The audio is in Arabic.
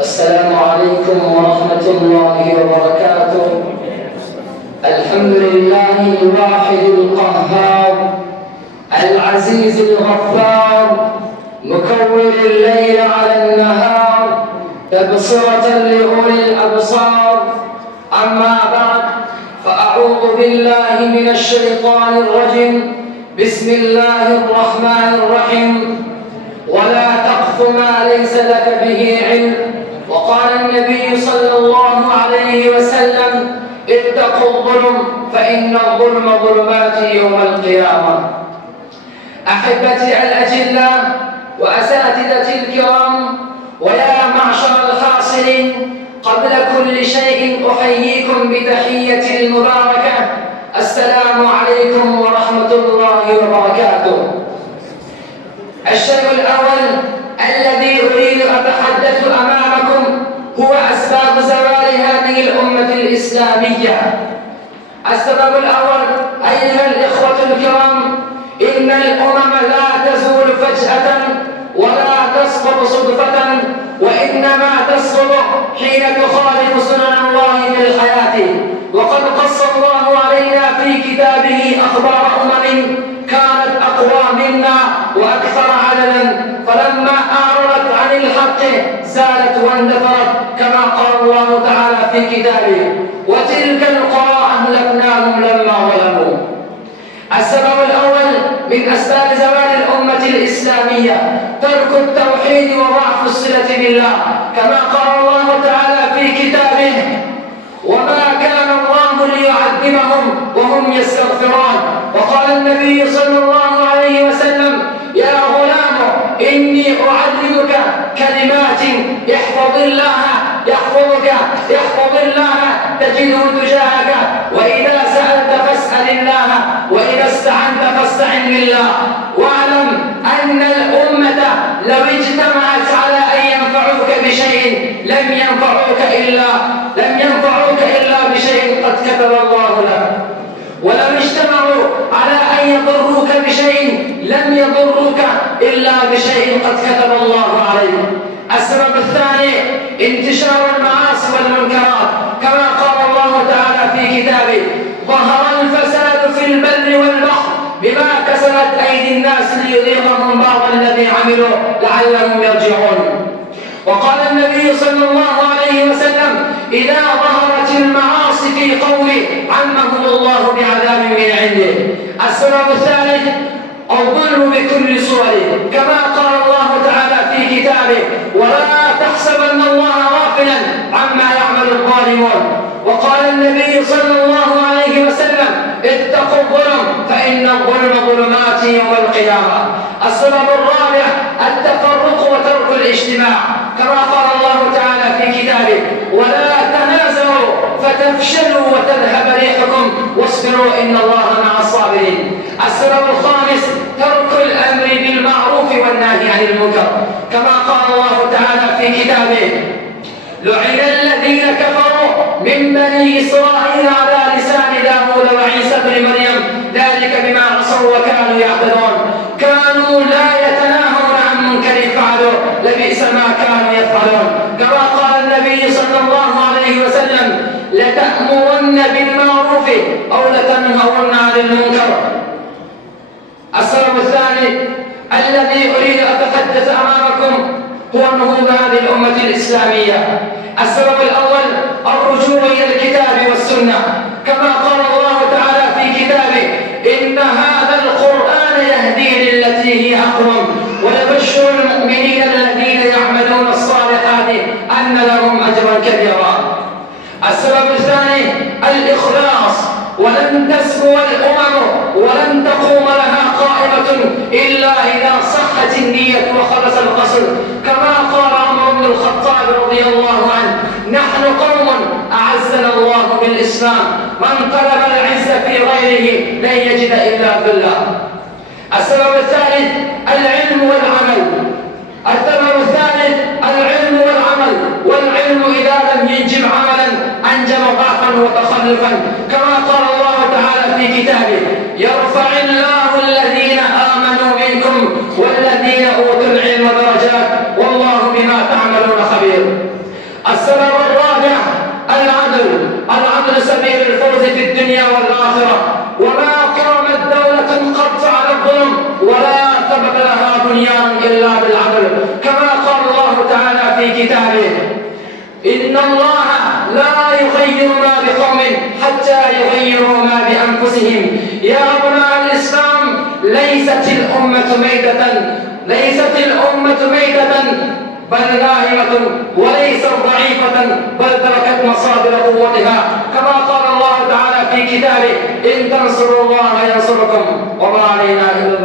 السلام عليكم ورحمة الله وبركاته. الحمد لله الواحد القهار العزيز الغفار مكور الليل على النهار تبصرة لأولي الأبصار. أما بعد، فأعوذ بالله من الشيطان الرجيم. بسم الله الرحمن الرحيم. ولا تقف ما ليس لك به علم. وقال النبي صلى الله عليه وسلم: اتقوا الظلم فإن الظلم ظلمات يوم القيامة. أحبتي الأجلاء وأساتذتي الكرام ويا معشر الحاصلين، قبل كل شيء أحييكم بتحية المباركة: السلام عليكم ورحمة الله وبركاته. الشيء الأول الذي أريد أن أتحدث أمامكم هو أسباب زوال هذه الأمة الإسلامية. السبب الأول أيها الإخوة الكرام، إن الأمم لا تزول فجأة ولا تسقط صدفة، وإنما تسقط حين تخالف سنن الله في الحياة. وقد قص الله علينا في كتابه أخبار أمم كانت أقوى منا وأكثر عددا، فلما أعرضت عن الحق زالت واندثرت، كما قال الله تعالى في كتابه: وتلك القرى أهلكناهم لما ظلموا. السبب الأول من أسباب زوال الأمة الإسلامية ترك التوحيد وضعف الصلة بالله، كما قال الله تعالى في كتابه: وما كان الله ليعذبهم وهم يستغفرون. وقال النبي صلى الله عليه وسلم: يا غلام إني أعلمك كلمات احفظ الله يحفظك، احفظ الله تجده تجاهك، وإذا سألت فاسأل الله، وإذا استعنت فاستعن بالله. واعلم أن الأمة لو اجتمعت على أن ينفعوك بشيء لم ينفعوك إلا بشيء قد كتب الله لك، ولو اجتمعوا على أن يضروك بشيء لم يضروك إلا بشيء قد كتب الله عليك. السبب الثاني انتشار المعاصي والمنكرات، كما قال الله تعالى في كتابه: ظهر الفساد في البر والبحر بما كسبت أيدي الناس ليذيقهم بعض الذي عملوا لعلهم يرجعون. وقال النبي صلى الله عليه وسلم: إذا ظهرت المعاصي في قوم عمهم الله بعذاب من عنده. السبب الثالث الظلم بكل صوره، كما قال الله تعالى في كتابه: ولا تحسبن الله غافلا عما يعمل الظالمون. وقال النبي صلى الله عليه وسلم: اتقوا الظلم فإن الظلم ظلمات يوم القيامة. السبب الرابع التفرق وترك الاجتماع، كما قال الله تعالى في كتابه: ولا تنازعوا فتفشلوا وتذهب ريحكم واصبروا إن الله مع الصابرين. السبب الخامس ترك الأمر بالمعروف والنهي عن المنكر، كما قال الله تعالى في كتابه: لعن الذين كفروا من بني إسرائيل على لسان داود وعيسى بن مريم ذلك بما عصوا وكانوا يعتدون، كانوا لا يتناهون عن منكر فعلوه لبئس ما كانوا يفعلون. كما قال النبي صلى الله عليه وسلم: لتأمرن بالمعروف أو لتنهون عن المنكر. السبب الثاني الذي أريد أن أتحدث أمامكم هو نهوض هذه الأمة الإسلامية. السبب الأول الرجوع إلى الكتاب والسنة، كما قال الله تعالى في كتابه: إن هذا القرآن يهدي للتي هي أقوم ويبشر المؤمنين الذين يعملون الصالحات أن لهم أجرا كبيرا. السبب الثاني الإخلاص، ولن تسمو الأمم ولن تقوم لها قائمة إلا إذا صحت النية وخلص القصد، كما قال عمر بن الخطاب رضي الله عنه: نحن قوم أعزنا الله بالإسلام، من طلب العز في غيره لن يجد إلا بالله. السبب الثالث العلم والعمل. السبب الثالث العلم والعمل، والعلم إذا لم ينجم عملا أنجم ضعفا وتخلفا، كما قال الله تعالى في كتابه: يرفع الله الذين آمنوا منكم والذين أوتوا العلم درجات والله بما تعملون خبير. السبب الرابع العدل سبيل الفوز في الدنيا والآخرة. وما قامت دولة قط على الظلم ولا ثبت لها بنيان إلا بالعدل، كما قال الله تعالى في كتابه: إن الله لا يغير ما بقوم حتى يغيروا ما بأنفسهم. يا أبناء الإسلام، ليست الأمة ميتة بل نائمة، وليست ضعيفة بل تركت مصادر قوتها، كما قال الله تعالى في كتابه: إن تنصروا الله ينصركم وما علينا إلا